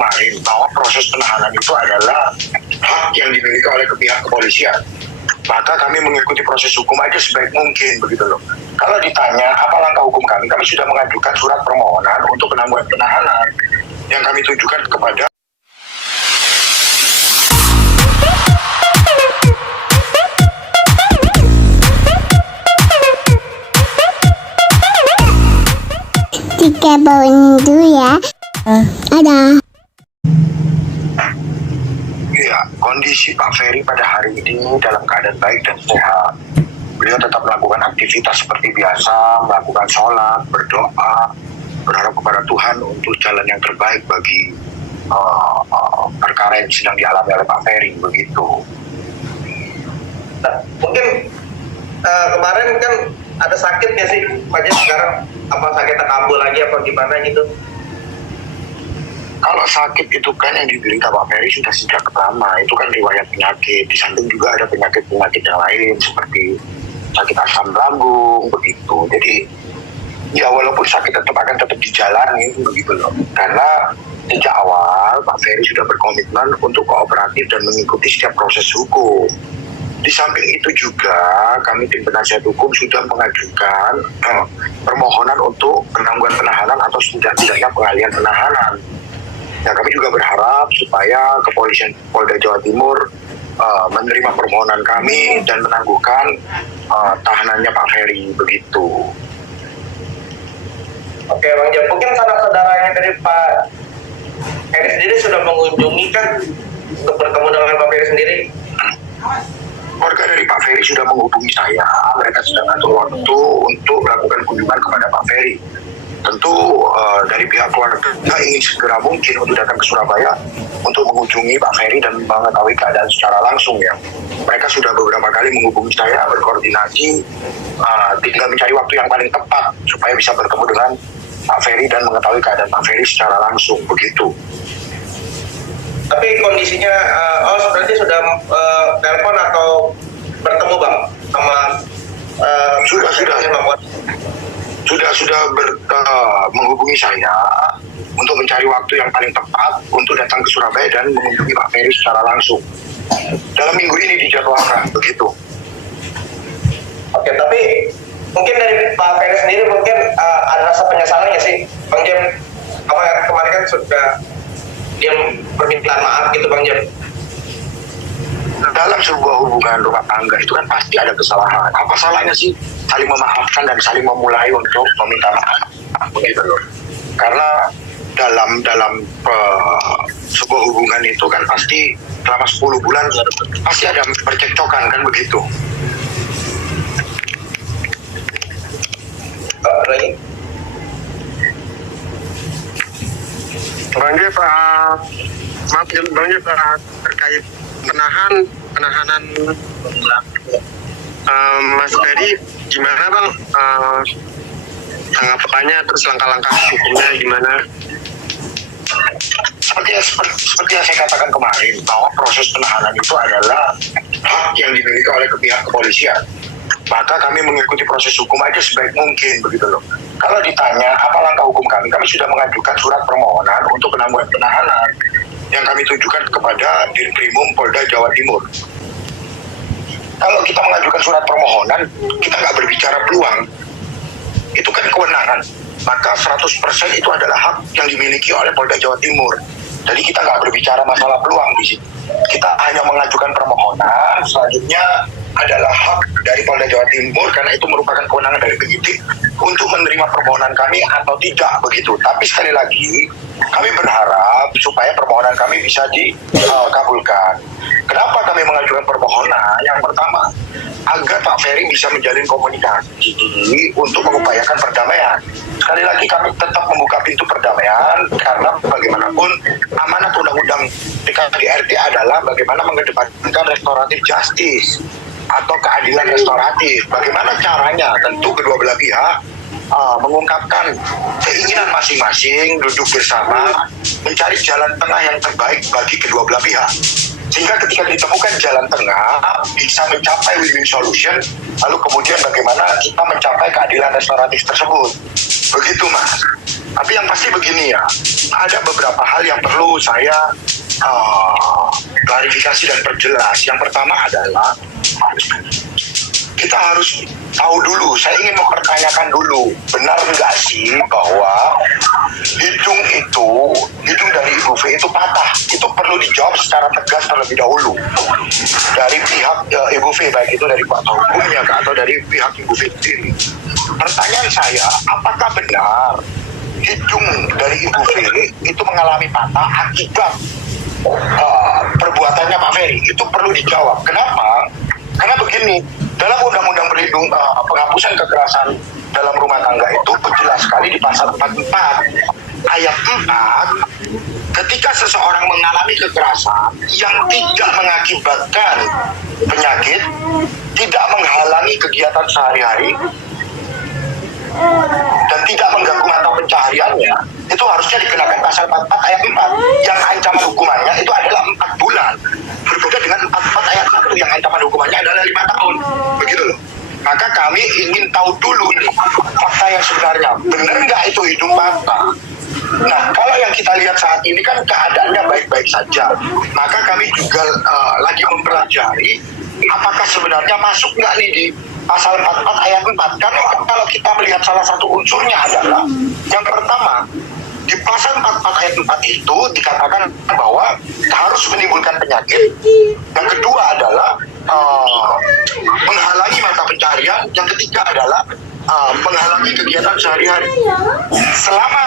kemarin bahwa proses penahanan itu adalah hak yang dimiliki oleh pihak kepolisian. Maka kami mengikuti proses hukum aja sebaik mungkin begitu loh. Kalau ditanya apa langkah hukum kami sudah mengajukan surat permohonan untuk penangguhan penahanan yang kami tujukan kepada Tiga bawain dulu ya. Ada. ya, kondisi Pak Ferry pada hari ini dalam keadaan baik dan sehat. Beliau tetap melakukan aktivitas seperti biasa, melakukan sholat, berdoa, berharap kepada Tuhan untuk jalan yang terbaik bagi perkara yang sedang dialami oleh Pak Ferry begitu. Nah, mungkin kemarin kan ada sakit ya sih, Pak Jen, sekarang apa sakitnya kambuh lagi apa gimana gitu? Kalau sakit itu kan yang diderita Pak Ferry sudah sejak lama, itu kan riwayat penyakit. Di samping juga ada penyakit-penyakit yang lain seperti sakit asam lambung begitu. Jadi ya walaupun sakit akan tetap dijalani begitu loh. Karena sejak awal Pak Ferry sudah berkomitmen untuk kooperatif dan mengikuti setiap proses hukum. Di samping itu juga kami tim penasihat hukum sudah mengajukan permohonan untuk penangguhan penahanan atau setidaknya pengalihan penahanan. Ya, kami juga berharap supaya kepolisian Polda Jawa Timur menerima permohonan kami dan menangguhkan tahanannya Pak Ferry begitu. Oke Bang Jen, mungkin saudara-saudaranya dari Pak Ferry sendiri sudah mengunjungi kan untuk bertemu dengan Pak Ferry sendiri? Warga dari Pak Ferry sudah menghubungi saya, mereka sedang atur waktu untuk melakukan kunjungan kepada Pak Ferry. Tentu dari pihak keluarga ingin segera mungkin untuk datang ke Surabaya untuk mengunjungi Pak Ferry dan mengetahui keadaan secara langsung ya. Mereka sudah beberapa kali menghubungi saya, berkoordinasi, tinggal mencari waktu yang paling tepat supaya bisa bertemu dengan Pak Ferry dan mengetahui keadaan Pak Ferry secara langsung begitu. Tapi kondisinya, sebenarnya sudah telepon atau bertemu Bang sama sudah menghubungi saya untuk mencari waktu yang paling tepat untuk datang ke Surabaya dan mengunjungi Pak Ferry secara langsung. Dalam minggu ini dijadwalkan begitu. Oke, tapi mungkin dari Pak Ferry sendiri mungkin ada rasa penyesalan nggak sih, Bang Jem? Kemarin kan sudah dia permintaan maaf gitu Bang Jem. Dalam sebuah hubungan rumah tangga itu kan pasti ada kesalahan. Apa salahnya sih saling memaafkan dan saling memulai untuk meminta maaf begitu loh. Karena dalam sebuah hubungan itu kan pasti selama 10 bulan pasti ada percekcokan kan begitu. Bang Jeff, maaf Bang Jeff, terkait penahanan Mas Ferry, gimana Bang? Tanggapannya terus langkah-langkah hukumnya gimana? Seperti yang saya katakan kemarin bahwa proses penahanan itu adalah hak yang dimiliki oleh pihak kepolisian. Maka kami mengikuti proses hukum aja sebaik mungkin begitu loh. Kalau ditanya apa langkah hukum kami sudah mengajukan surat permohonan untuk penangguhan penahanan yang kami tujukan kepada Dirkrimum Polda Jawa Timur. Kalau kita mengajukan surat permohonan, kita nggak berbicara peluang, itu kan kewenangan. Maka 100% itu adalah hak yang dimiliki oleh Polda Jawa Timur. Jadi kita nggak berbicara masalah peluang di sini. Kita hanya mengajukan permohonan, selanjutnya adalah hak dari Polda Jawa Timur karena itu merupakan kewenangan dari penyidik untuk menerima permohonan kami atau tidak begitu. Tapi sekali lagi kami berharap supaya permohonan kami bisa dikabulkan. Kenapa kami mengajukan permohonan? Yang pertama, agar Pak Ferry bisa menjalin komunikasi untuk mengupayakan perdamaian. Sekali lagi kami tetap membuka pintu perdamaian karena bagaimanapun amanat undang-undang PKDRT adalah bagaimana mengedepankan restoratif justice atau keadilan restoratif. Bagaimana caranya? Tentu kedua belah pihak mengungkapkan keinginan masing-masing, duduk bersama, mencari jalan tengah yang terbaik bagi kedua belah pihak. Sehingga ketika ditemukan jalan tengah, bisa mencapai win-win solution, lalu kemudian bagaimana kita mencapai keadilan restoratif tersebut. Begitu Mas. Tapi yang pasti begini ya, ada beberapa hal yang perlu saya klarifikasi dan perjelas. Yang pertama adalah kita harus tahu dulu, saya ingin mempertanyakan dulu, benar enggak sih bahwa hidung dari Ibu V itu patah? Itu perlu dijawab secara tegas terlebih dahulu dari pihak Ibu V, baik itu dari kuasa hukumnya atau dari pihak Ibu V sendiri. Pertanyaan saya, apakah benar hidung dari Ibu V itu mengalami patah akibat perbuatannya Pak Ferry? Itu perlu dijawab. Kenapa? Karena begini, dalam Undang-Undang Penghapusan Kekerasan dalam Rumah Tangga itu jelas sekali di pasal 44 ayat 4, ketika seseorang mengalami kekerasan yang tidak mengakibatkan penyakit, tidak menghalangi kegiatan sehari-hari, dan tidak mengganggu mata pencahariannya, itu harusnya dikenakan pasal 44 ayat 4 yang ancaman hukumannya itu adalah 4 bulan. Berbeda dengan 44 ayat 1 yang ancaman hukumannya adalah 5 tahun. Begitu loh. Maka kami ingin tahu dulu nih fakta yang sebenarnya, benar nggak itu hidung patah? Nah, kalau yang kita lihat saat ini kan keadaannya baik-baik saja. Maka kami juga lagi mempelajari apakah sebenarnya masuk nggak nih di pasal 44 ayat 4. Karena kalau kita melihat salah satu unsurnya adalah yang pertama, di pasal 44 ayat 4 itu dikatakan bahwa harus menimbulkan penyakit. Yang kedua adalah menghalangi mata pencaharian. Yang ketiga adalah menghalangi kegiatan sehari-hari. Selama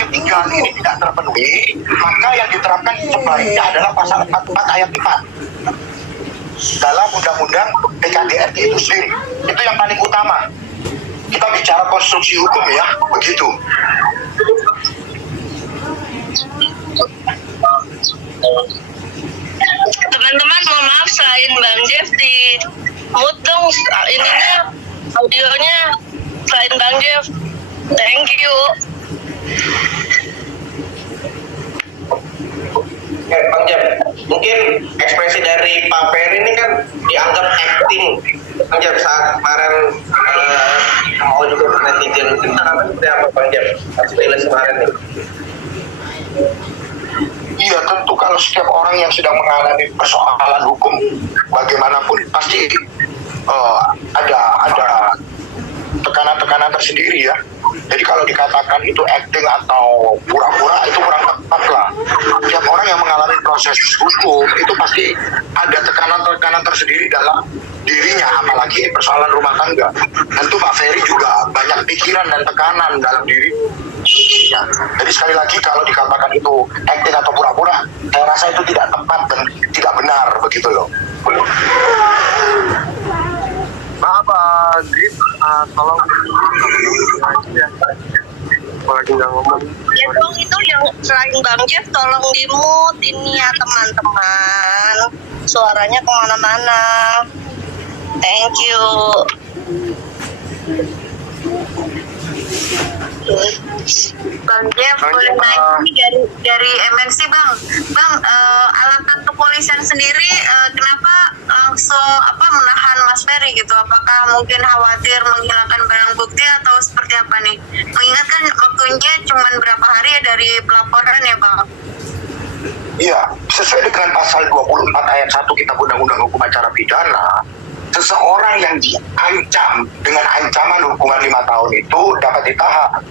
ketiga ini tidak terpenuhi, maka yang diterapkan sebaiknya adalah pasal 44 ayat 4 dalam Undang-Undang PKDRT itu sendiri. Itu yang paling utama. Kita bicara konstruksi hukum ya, begitu. Teman-teman, mohon maaf, selain Bang Jeff di mute dong ininya, audionya selain Bang Jeff. Thank you. Ya, Bang Jeff, mungkin ekspresi dari Pak Ferry ini kan dianggap acting. Bang Jeff, saat kemarin mau juga netizen, mungkin tanggapan seperti apa Bang Jeff? Hasil kemarin nih. Iya, tentu kalau setiap orang yang sedang mengalami persoalan hukum bagaimanapun pasti ada tekanan-tekanan tersendiri ya. Jadi kalau dikatakan itu acting atau pura-pura itu kurang tepat lah. Setiap orang yang mengalami proses hukum itu pasti ada tekanan-tekanan tersendiri dalam dirinya, apalagi persoalan rumah tangga. Tentu Pak Ferry juga banyak pikiran dan tekanan dalam diri. Ya. Jadi sekali lagi kalau dikatakan itu acting atau pura-pura, saya rasa itu tidak tepat dan tidak benar, begitu loh. Maaf, Gris, tolong lagi nggak ngomong. Ya dong, itu yang selain Bang Jeff tolong di mute ini ya teman-teman. Suaranya kemana-mana. Thank you. Bang Jeff, boleh nanya dari MNC Bang. Bang, alasan kepolisian sendiri kenapa langsung menahan Mas Ferry gitu? Apakah mungkin khawatir menghilangkan barang bukti atau seperti apa nih? Mengingatkan waktunya cuma berapa hari ya dari pelaporan ya Bang? Iya, sesuai dengan pasal 24 ayat 1 Kitab Undang-Undang Hukum Acara Pidana, seseorang yang diancam dengan ancaman hukuman 5 tahun itu dapat ditahan.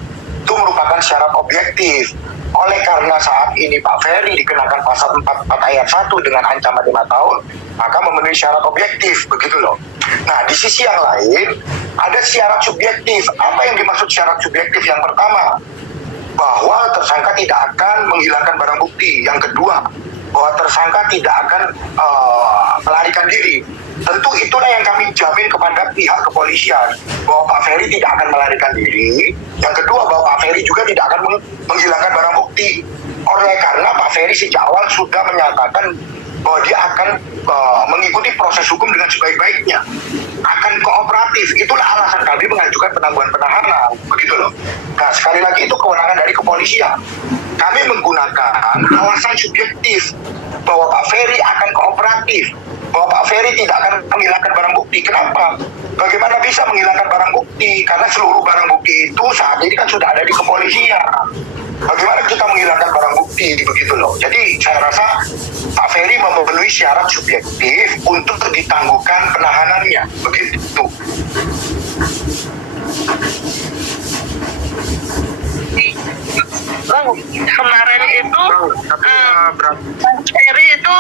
Itu merupakan syarat objektif. Oleh karena saat ini Pak Ferry dikenakan pasal 44 ayat 1 dengan ancaman 5 tahun, maka memenuhi syarat objektif, begitu loh. Nah, di sisi yang lain, ada syarat subjektif. Apa yang dimaksud syarat subjektif? Yang pertama, bahwa tersangka tidak akan menghilangkan barang bukti. Yang kedua, bahwa tersangka tidak akan melarikan diri. Tentu itulah yang kami jamin kepada pihak kepolisian, bahwa Pak Ferry tidak akan melarikan diri. Yang kedua, bahwa Pak Ferry juga tidak akan menghilangkan barang bukti. Oleh karena Pak Ferry sejak awal sudah menyatakan bahwa dia akan mengikuti proses hukum dengan sebaik-baiknya, akan kooperatif. Itulah alasan kami mengajukan penangguhan penahanan, begitu loh. Nah, sekali lagi itu kewenangan dari kepolisian. Kami menggunakan alasan subjektif bahwa Pak Ferry akan kooperatif. bahwa Pak Ferry tidak akan menghilangkan barang bukti. Kenapa? Bagaimana bisa menghilangkan barang bukti? Karena seluruh barang bukti itu saat ini kan sudah ada di kepolisian. Bagaimana kita menghilangkan barang bukti, begitu loh. Jadi saya rasa Pak Ferry memenuhi syarat subjektif untuk ditangguhkan penahanannya, begitu. Bang, kemarin itu Ferry itu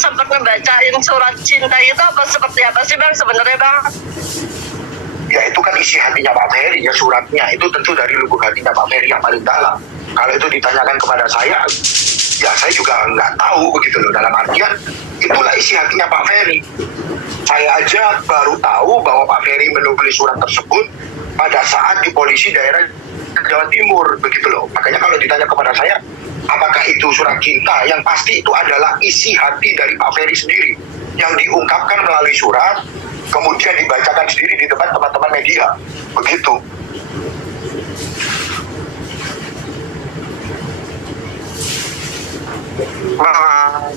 sempat ngebacain surat cinta itu seperti apa sih Bang sebenarnya Bang? Ya itu kan isi hatinya Pak Ferry, ya suratnya itu tentu dari lubuk hatinya Pak Ferry yang paling dalam. Kalau itu ditanyakan kepada saya, ya saya juga nggak tahu begitu loh. Dalam artian itulah isi hatinya Pak Ferry. Saya aja baru tahu bahwa Pak Ferry menulis surat tersebut pada saat di polisi daerah Jawa Timur, begitu loh. Makanya kalau ditanya kepada saya, apakah itu surat cinta? Yang pasti itu adalah isi hati dari Pak Ferry sendiri yang diungkapkan melalui surat, kemudian dibacakan sendiri di depan teman-teman media, begitu.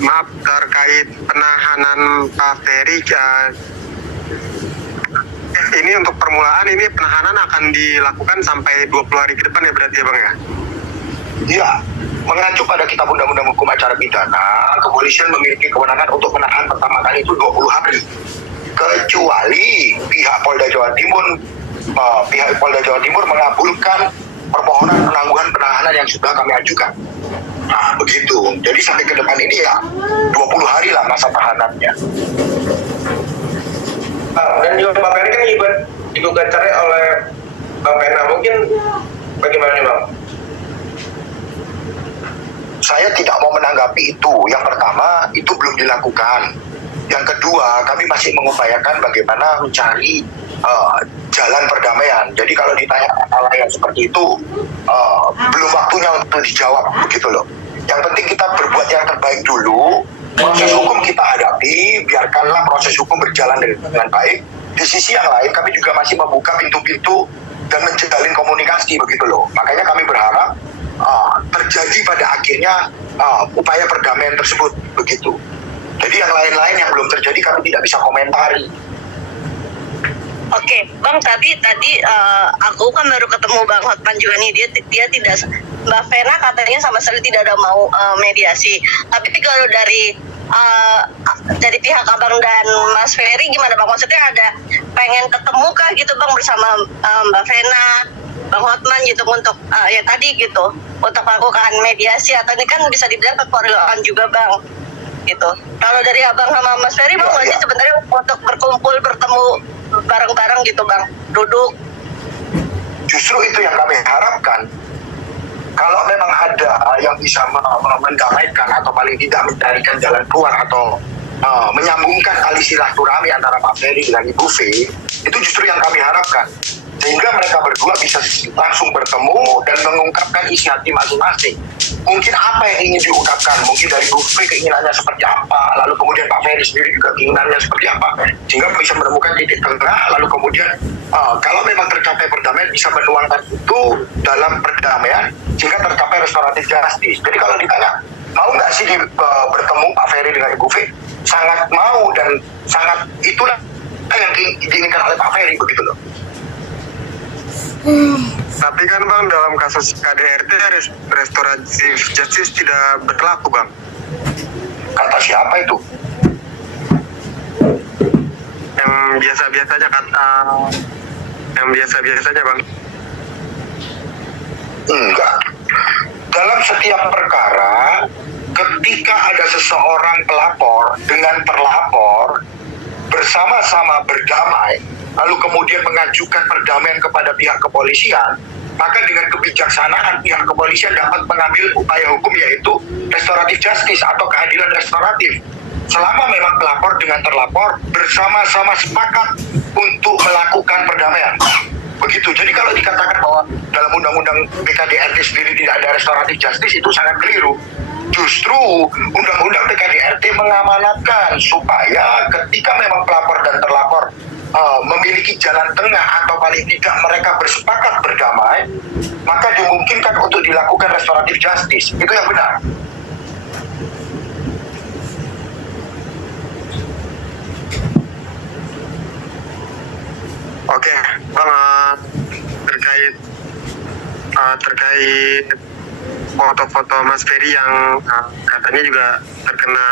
Maaf terkait penahanan Pak Ferry, ini untuk permulaan ini penahanan akan dilakukan sampai 20 hari ke depan ya berarti ya Bang ya? Iya, mengacu pada Kitab Undang-Undang Hukum Acara Pidana, kepolisian memiliki kewenangan untuk menahan pertama kali itu 20 hari. Kecuali pihak Polda Jawa Timur mengabulkan permohonan penangguhan penahanan yang sudah kami ajukan. Nah, begitu. Jadi sampai ke depan ini ya 20 hari lah masa tahanannya. Dan juga Pak Ferry kan digugat cerai oleh Bang Pena. Mungkin bagaimana nih Bang? Saya tidak mau menanggapi itu. Yang pertama, itu belum dilakukan. Yang kedua, kami masih mengupayakan bagaimana mencari jalan perdamaian. Jadi kalau ditanya hal yang seperti itu, belum waktunya untuk dijawab, begitu loh. Yang penting kita berbuat yang terbaik dulu. Proses hukum kita hadapi, biarkanlah proses hukum berjalan dengan baik. Di sisi yang lain, kami juga masih membuka pintu-pintu dan menjalin komunikasi, begitu loh. Makanya kami berharap terjadi pada akhirnya upaya perdamaian tersebut, begitu. Jadi yang lain-lain yang belum terjadi kami tidak bisa komentari. Oke, Bang, tadi aku kan baru ketemu Bang Hotman juga nih, dia tidak, Mbak Vena katanya sama sekali tidak ada mau mediasi. Tapi kalau dari pihak Abang dan Mas Ferry gimana Bang? Maksudnya ada pengen ketemu kah gitu Bang bersama Mbak Vena, Bang Hotman gitu untuk ya tadi gitu untuk melakukan mediasi, atau ini kan bisa dibilang kekeluargaan juga Bang gitu. Kalau dari Abang sama Mas Ferry Bang masih sebenarnya untuk berkumpul bertemu bareng-bareng gitu Bang, duduk. Justru itu yang kami harapkan. Kalau memang ada yang bisa mendamaikan atau paling tidak mencarikan jalan keluar atau menyambungkan tali silaturahmi antara Pak Ferry dengan Ibu V, itu justru yang kami harapkan. Sehingga mereka berdua bisa langsung bertemu dan mengungkapkan isi hati masing-masing. Mungkin apa yang ingin diungkapkan, mungkin dari Ibu V keinginannya seperti apa, lalu kemudian Pak Ferry sendiri juga keinginannya seperti apa, sehingga bisa menemukan titik tengah, lalu kemudian kalau memang tercapai perdamaian bisa menuangkan itu dalam perdamaian sehingga tercapai restoratif justice. Jadi kalau ditanya mau nggak sih bertemu Pak Ferry dengan Ibu V, sangat mau dan sangat itulah yang diinginkan oleh Pak Ferry, begitu loh. Tapi kan Bang, dalam kasus KDRT restoratif justice tidak berlaku Bang. Kata siapa itu? Yang biasa-biasanya Bang. Enggak. Dalam setiap perkara, ketika ada seseorang pelapor dengan terlapor bersama-sama berdamai, lalu kemudian mengajukan perdamaian kepada pihak kepolisian, maka dengan kebijaksanaan pihak kepolisian dapat mengambil upaya hukum, yaitu restoratif justice atau keadilan restoratif. Selama memang pelapor dengan terlapor bersama-sama sepakat untuk melakukan perdamaian. Begitu. Jadi kalau dikatakan bahwa dalam undang-undang PKDRT sendiri tidak ada restoratif justice, itu sangat keliru. Justru undang-undang PKDRT mengamanatkan supaya ketika memang pelapor dan terlapor memiliki jalan tengah atau paling tidak mereka bersepakat berdamai, maka dimungkinkan untuk dilakukan restoratif justice. Itu yang benar. terkait foto-foto Mas Ferry yang katanya juga terkena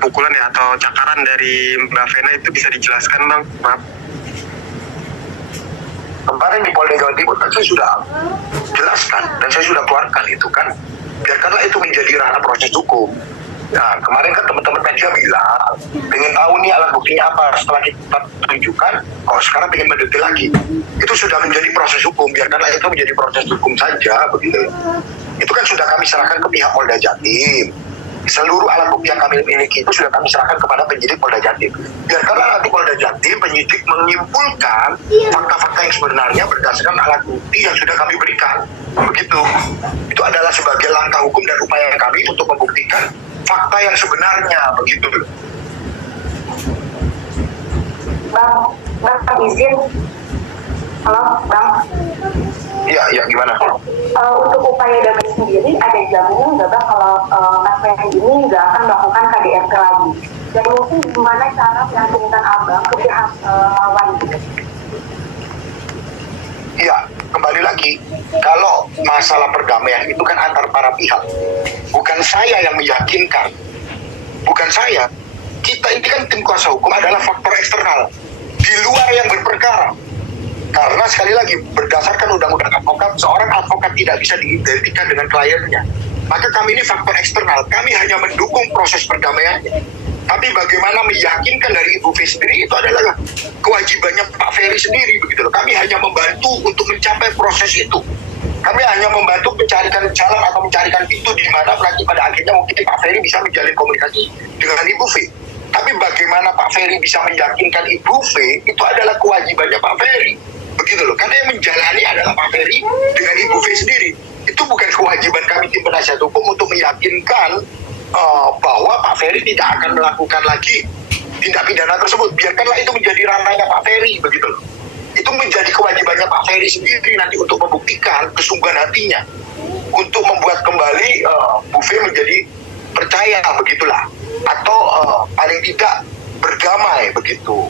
pukulan ya atau cakaran dari Mbak Vena, itu bisa dijelaskan Bang? Maaf. Kemarin di Polda Jawa Timur kan saya sudah jelaskan dan saya sudah keluarkan itu kan, biarkanlah itu menjadi ranah proses hukum. Nah, kemarin kan teman-teman media bilang pengen tahu nih alat buktinya apa, setelah kita tunjukkan, kalau sekarang pengen mendetail lagi. Itu sudah menjadi proses hukum, biarkanlah itu menjadi proses hukum saja begitu. Itu kan sudah kami serahkan ke pihak Polda Jatim. Seluruh alat bukti yang kami miliki itu sudah kami serahkan kepada penyidik Polda Jatim. Biarkanlah nanti Polda Jatim penyidik menyimpulkan fakta-fakta yang sebenarnya berdasarkan alat bukti yang sudah kami berikan. Begitu. Itu adalah sebagai langkah hukum dan upaya kami untuk membuktikan fakta yang sebenarnya. Begitu. Bang izin. Halo, Bang. Iya, gimana? Untuk upaya damai sendiri ada jaminan nggak Bang kalau Mas Ferry ini nggak akan melakukan KDRT lagi? Dan mungkin gimana cara meyakinkan Abang ke pihak lawan? Iya, kembali lagi. Kalau masalah perdamaian itu kan antar para pihak. Bukan saya yang meyakinkan. Bukan saya. Kita ini kan tim kuasa hukum adalah faktor eksternal. Di luar yang berperkara. Karena sekali lagi, berdasarkan undang-undang advokat, seorang advokat tidak bisa diidentikan dengan kliennya. Maka kami ini faktor eksternal. Kami hanya mendukung proses perdamaiannya. Tapi bagaimana meyakinkan dari Ibu V sendiri itu adalah kewajibannya Pak Ferry sendiri begitu loh. Kami hanya membantu untuk mencapai proses itu. Kami hanya membantu mencarikan jalan atau mencarikan pintu di mana nanti pada akhirnya mungkin Pak Ferry bisa menjalin komunikasi dengan Ibu V. Tapi bagaimana Pak Ferry bisa meyakinkan Ibu V itu adalah kewajibannya Pak Ferry. Begitu loh. Karena yang menjalani adalah Pak Ferry dengan Ibu V sendiri. Itu bukan kewajiban kami tim penasihat hukum untuk meyakinkan bahwa Pak Ferry tidak akan melakukan lagi tindak pidana tersebut. Biarkanlah itu menjadi ranahnya Pak Ferry, begitu loh. Itu menjadi kewajibannya Pak Ferry sendiri nanti untuk membuktikan kesungguhan hatinya, untuk membuat kembali Bu V menjadi percaya, begitulah, atau paling tidak berdamai, begitu.